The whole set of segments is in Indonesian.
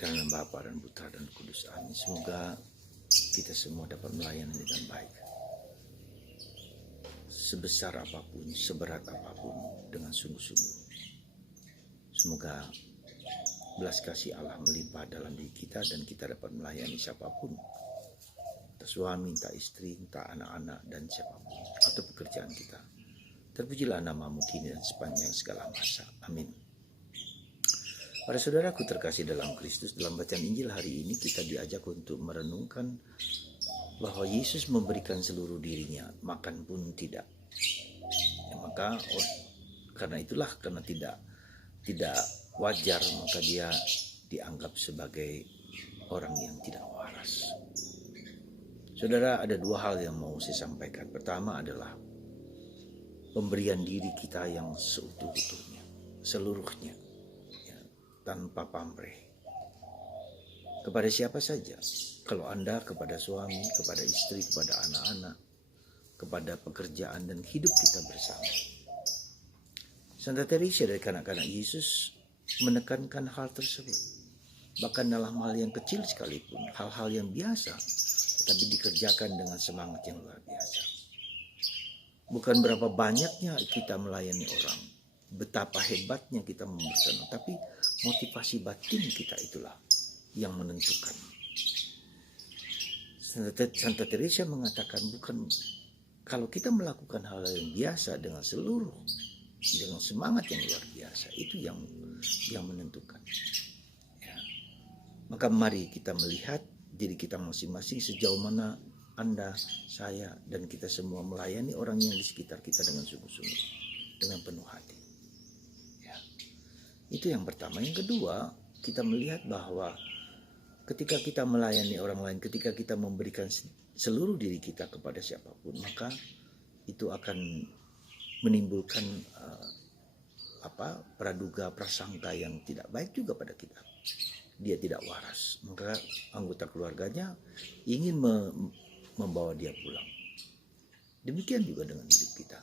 Dalam nama Bapa dan Putra dan Kudus. Amin. Semoga kita semua dapat melayani dengan baik. Sebesar apapun, seberat apapun, dengan sungguh-sungguh. Semoga belas kasih Allah melimpah dalam diri kita dan kita dapat melayani siapapun. Entah suami, entah istri, entah anak-anak, dan siapapun. Atau pekerjaan kita. Terpujilah namamu kini dan sepanjang segala masa. Amin. Para saudaraku terkasih dalam Kristus, dalam bacaan Injil hari ini kita diajak untuk merenungkan bahwa Yesus memberikan seluruh dirinya, makan pun tidak. Ya, maka karena tidak wajar, maka dia dianggap sebagai orang yang tidak waras. Saudara, ada dua hal yang mau saya sampaikan. Pertama adalah pemberian diri kita yang seutuh-utuhnya, seluruhnya, ya, tanpa pamrih. Kepada siapa saja. Kalau Anda kepada suami, kepada istri, kepada anak-anak, kepada pekerjaan dan hidup kita bersama. Santa Teresa dari kanak-kanak Yesus menekankan hal tersebut. Bahkan dalam hal yang kecil sekalipun, hal-hal yang biasa, tetapi dikerjakan dengan semangat yang luar biasa. Bukan berapa banyaknya kita melayani orang, betapa hebatnya kita memberikan, tapi motivasi batin kita itulah yang menentukan. Santa Teresa mengatakan bukan kalau kita melakukan hal yang biasa dengan semangat yang luar biasa, itu yang menentukan. Ya. Maka mari kita melihat diri kita masing-masing sejauh mana Anda, saya, dan kita semua melayani orang yang di sekitar kita dengan sungguh-sungguh, dengan penuh hati. Ya. Itu yang pertama. Yang kedua, kita melihat bahwa ketika kita melayani orang lain, ketika kita memberikan seluruh diri kita kepada siapapun, maka itu akan menimbulkan praduga, prasangka yang tidak baik juga pada kita. Dia tidak waras, maka anggota keluarganya ingin membawa dia pulang. Demikian juga dengan hidup kita.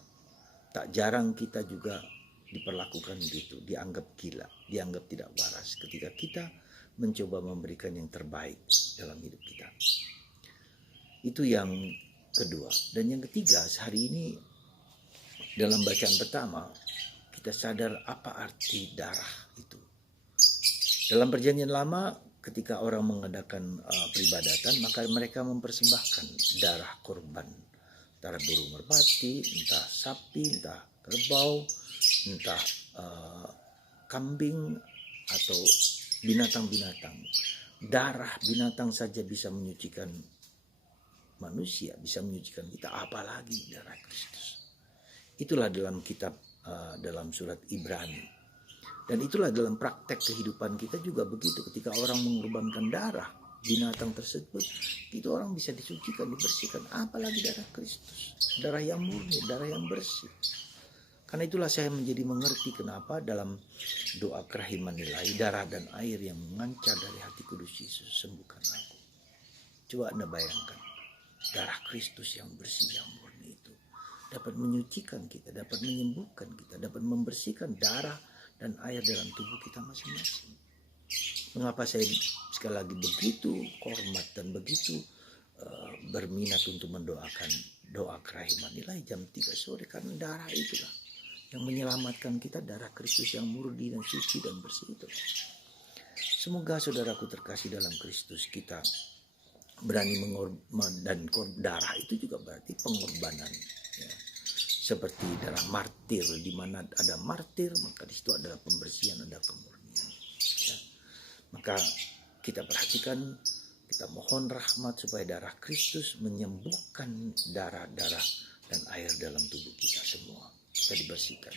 Tak jarang kita juga diperlakukan begitu, dianggap gila, dianggap tidak waras ketika kita mencoba memberikan yang terbaik dalam hidup kita. Itu yang kedua. Dan yang ketiga, hari ini dalam bacaan pertama kita sadar apa arti darah itu. Dalam perjanjian lama ketika orang mengadakan peribadatan, maka mereka mempersembahkan darah korban, darah burung merpati, entah sapi, entah kerbau, entah kambing atau binatang-binatang. Darah binatang saja bisa menyucikan manusia, bisa menyucikan kita, apalagi darah Kristus. Itulah dalam kitab dalam surat Ibrani. Dan itulah dalam praktek kehidupan kita juga begitu. Ketika orang mengorbankan darah binatang tersebut, itu orang bisa disucikan, dibersihkan, apalagi darah Kristus, darah yang murni, darah yang bersih. Karena itulah saya menjadi mengerti kenapa dalam doa kerahiman nilai darah dan air yang mengancar dari hati kudus Yesus, sembuhkan aku. Coba Anda bayangkan, darah Kristus yang bersih, yang murni itu dapat menyucikan kita, dapat menyembuhkan kita, dapat membersihkan darah dan air dalam tubuh kita masing-masing. Mengapa saya sekali lagi begitu hormat dan begitu berminat untuk mendoakan doa kerahiman nilai jam 3 sore, karena darah itulah yang menyelamatkan kita, darah Kristus yang murni dan suci dan bersih itu. Semoga saudaraku terkasih dalam Kristus, kita berani mengorbankan, dan darah itu juga berarti pengorbanan. Ya. Seperti darah martir, di mana ada martir, maka di situ adalah pembersihan, ada kemurnian. Ya. Maka kita perhatikan, kita mohon rahmat supaya darah Kristus menyembuhkan darah-darah dan air dalam tubuh kita semua. Kita dibersihkan.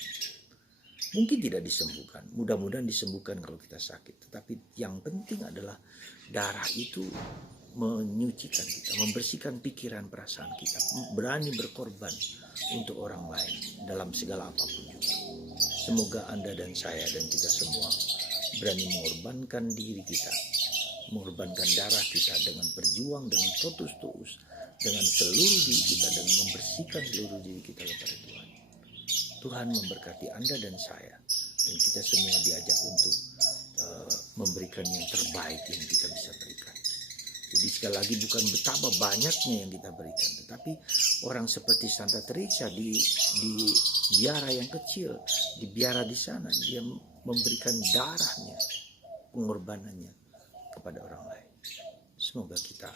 Mungkin tidak disembuhkan, mudah-mudahan disembuhkan kalau kita sakit. Tetapi yang penting adalah darah itu menyucikan kita, membersihkan pikiran perasaan kita, berani berkorban untuk orang lain dalam segala apapun juga. Semoga Anda dan saya dan kita semua berani mengorbankan diri kita, mengorbankan darah kita dengan berjuang, dengan totus-totus, dengan seluruh diri kita, dengan membersihkan seluruh diri kita kepada Tuhan. Tuhan memberkati Anda dan saya, dan kita semua diajak untuk memberikan yang terbaik yang kita bisa berikan. Jadi sekali lagi bukan betapa banyaknya yang kita berikan, tetapi orang seperti Santa Teresa di biara yang kecil, di biara di sana, dia memberikan darahnya, pengorbanannya kepada orang lain. Semoga kita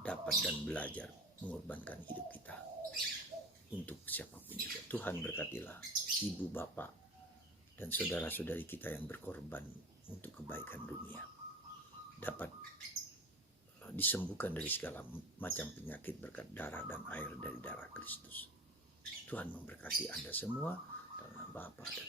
dapat dan belajar mengorbankan hidup kita untuk siapapun juga. Tuhan berkatilah ibu, bapak, dan saudara-saudari kita yang berkorban untuk kebaikan dunia, dapat disembuhkan dari segala macam penyakit berkat darah dan air dari darah Kristus. Tuhan memberkati Anda semua dalam nama Bapa dan